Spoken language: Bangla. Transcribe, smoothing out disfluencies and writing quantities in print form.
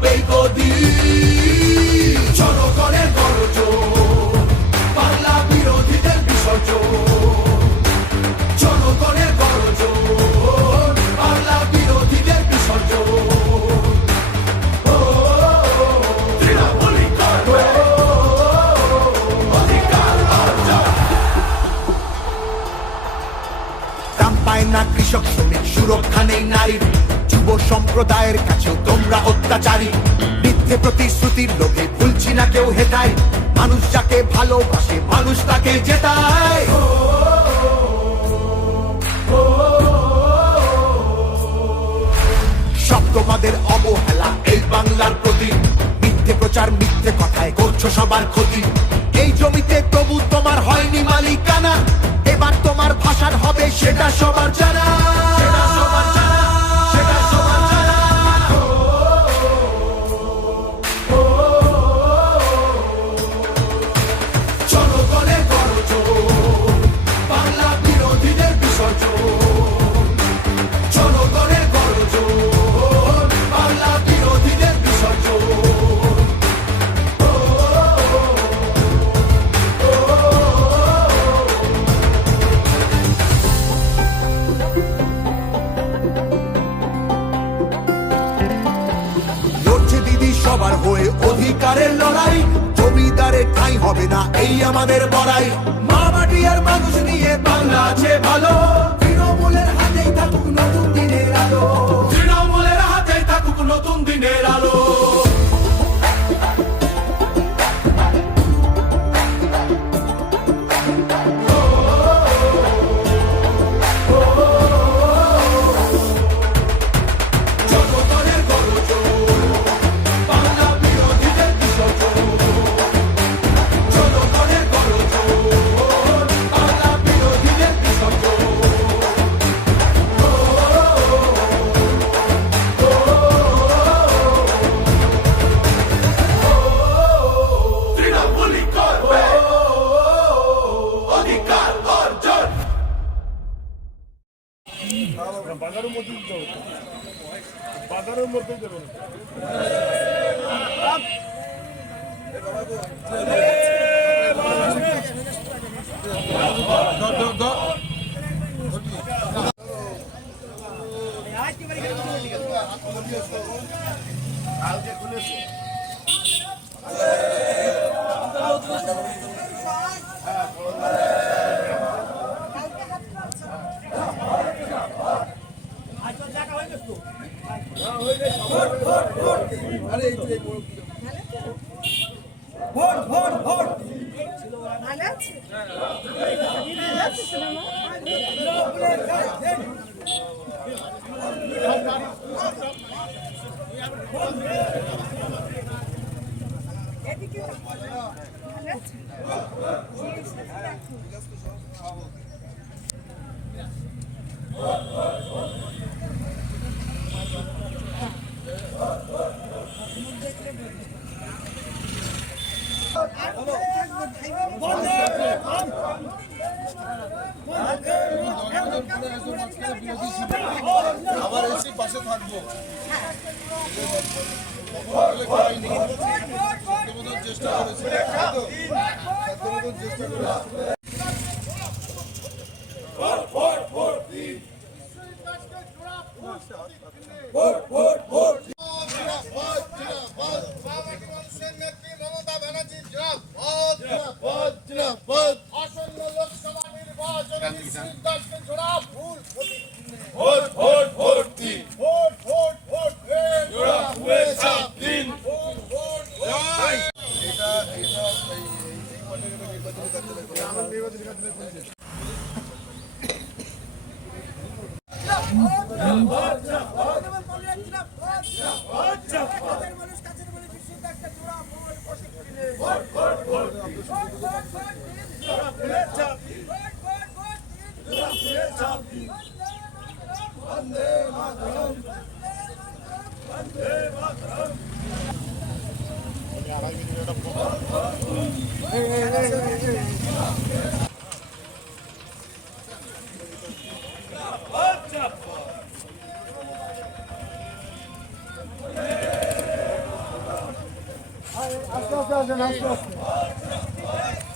হবেই গদিন। জনগণের গর্জন, বাংলা বিরোধীদের বিসর্জন। জনগণের গর্জন, বাংলা বিরোধীদের বিসর্জন। দাম পায় না কৃষক শ্রমিক, সুরক্ষা নেই নারীর, যুব সম্প্রদায়ের কাছেও তোমরা অত্যাচারী। মিথ্যে প্রতিশ্রুতির লোভে ভুলছি না কেউ হেতায়, মানুষ যাকে ভালোবাসে মানুষ তাকে জেতায়। সব তোমাদের অবহেলা এই বাংলার প্রতি, মিথ্যে প্রচার মিথ্যে কথায় করছো সবার ক্ষতি। এই জমিতে তবু তোমার হয়নি মালিকানা, এবার তোমার ভাষার হবে সেটা সবার জানা। সেটা সবার জানা, সেটা সবার জানা। জনগণের গর্জন, বাংলা বিরোধীদের বিসর্জন। জনগণের গর্জন, বাংলা বিরোধীদের বিসর্জন। সবার হয়ে অধিকারের লড়াই, জমিদারের ঠাঁই হবে না এই আমাদের বড়াই। মা মাটি আর মানুষ নিয়ে বাংলা আছে ভালো, তৃণমূলের হাতেই থাকুক নতুন দিনের আলো। তৃণমূলের হাতেই থাকুক নতুন দিনের আলো। বাজারের মধ্যে দেবেন। কালকে খুলেছে। ভোট ভোট ভোট ভালো আছে। আবার এসে পাশে থাকবো, চেষ্টা করেছি চেষ্টা করেছি। আস্তে আস্তে আসেন, আস্তে আস্তে।